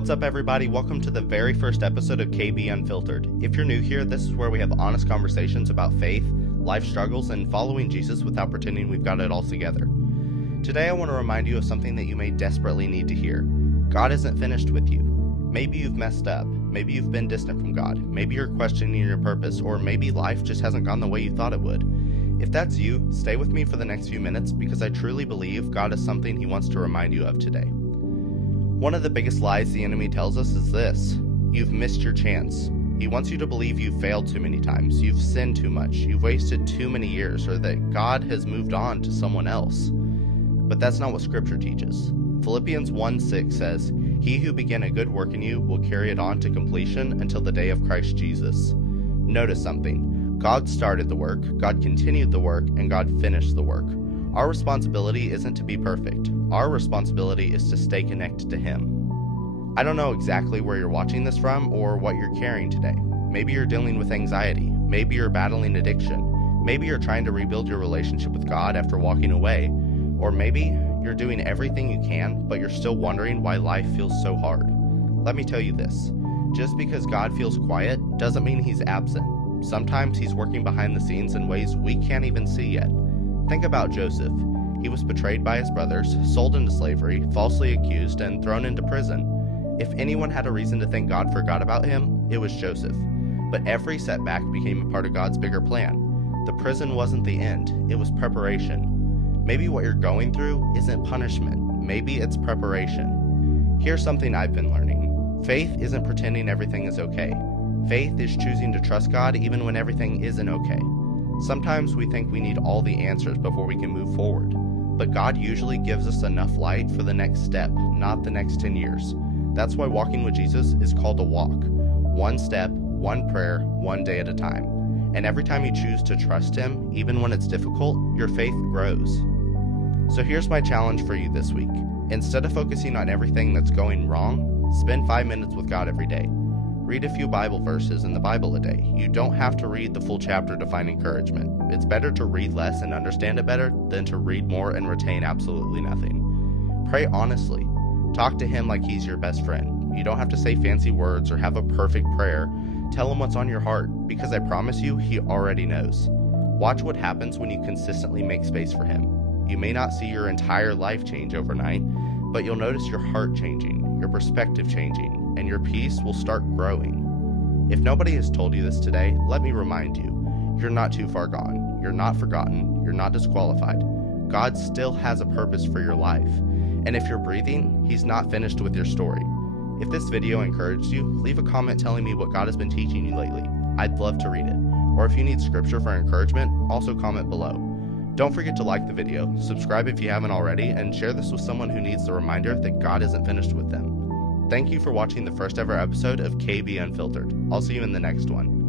What's up, everybody? Welcome to the very first episode of KB Unfiltered. If you're new here, this is where we have honest conversations about faith, life struggles, and following Jesus without pretending we've got it all together. Today, I want to remind you of something that you may desperately need to hear. God isn't finished with you. Maybe you've messed up. Maybe you've been distant from God. Maybe you're questioning your purpose, or maybe life just hasn't gone the way you thought it would. If that's you, stay with me for the next few minutes because I truly believe God has something He wants to remind you of today. One of the biggest lies the enemy tells us is this: you've missed your chance. He wants you to believe you've failed too many times, you've sinned too much, you've wasted too many years, or that God has moved on to someone else. But that's not what Scripture teaches. Philippians 1:6 says, "He who began a good work in you will carry it on to completion until the day of Christ Jesus." Notice something. God started the work, God continued the work, and God finished the work. Our responsibility isn't to be perfect. Our responsibility is to stay connected to Him. I don't know exactly where you're watching this from or what you're carrying today. Maybe you're dealing with anxiety. Maybe you're battling addiction. Maybe you're trying to rebuild your relationship with God after walking away. Or maybe you're doing everything you can, but you're still wondering why life feels so hard. Let me tell you this. Just because God feels quiet doesn't mean He's absent. Sometimes He's working behind the scenes in ways we can't even see yet. Think about Joseph. He was betrayed by his brothers, sold into slavery, falsely accused, and thrown into prison. If anyone had a reason to think God forgot about him, it was Joseph. But every setback became a part of God's bigger plan. The prison wasn't the end, it was preparation. Maybe what you're going through isn't punishment. Maybe it's preparation. Here's something I've been learning. Faith isn't pretending everything is okay. Faith is choosing to trust God even when everything isn't okay. Sometimes we think we need all the answers before we can move forward, but God usually gives us enough light for the next step, not the next 10 years. That's why walking with Jesus is called a walk. One step, one prayer, one day at a time. And every time you choose to trust Him, even when it's difficult, your faith grows. So here's my challenge for you this week. Instead of focusing on everything that's going wrong, spend 5 minutes with God every day. Read a few Bible verses in the Bible a day. You don't have to read the full chapter to find encouragement. It's better to read less and understand it better than to read more and retain absolutely nothing. Pray honestly. Talk to Him like He's your best friend. You don't have to say fancy words or have a perfect prayer. Tell Him what's on your heart, because I promise you, He already knows. Watch what happens when you consistently make space for Him. You may not see your entire life change overnight, but you'll notice your heart changing, your perspective changing, and your peace will start growing. If nobody has told you this today, let me remind you, you're not too far gone. You're not forgotten. You're not disqualified. God still has a purpose for your life. And if you're breathing, He's not finished with your story. If this video encouraged you, leave a comment telling me what God has been teaching you lately. I'd love to read it. Or if you need scripture for encouragement, also comment below. Don't forget to like the video, subscribe if you haven't already, and share this with someone who needs the reminder that God isn't finished with them. Thank you for watching the first ever episode of KB Unfiltered. I'll see you in the next one.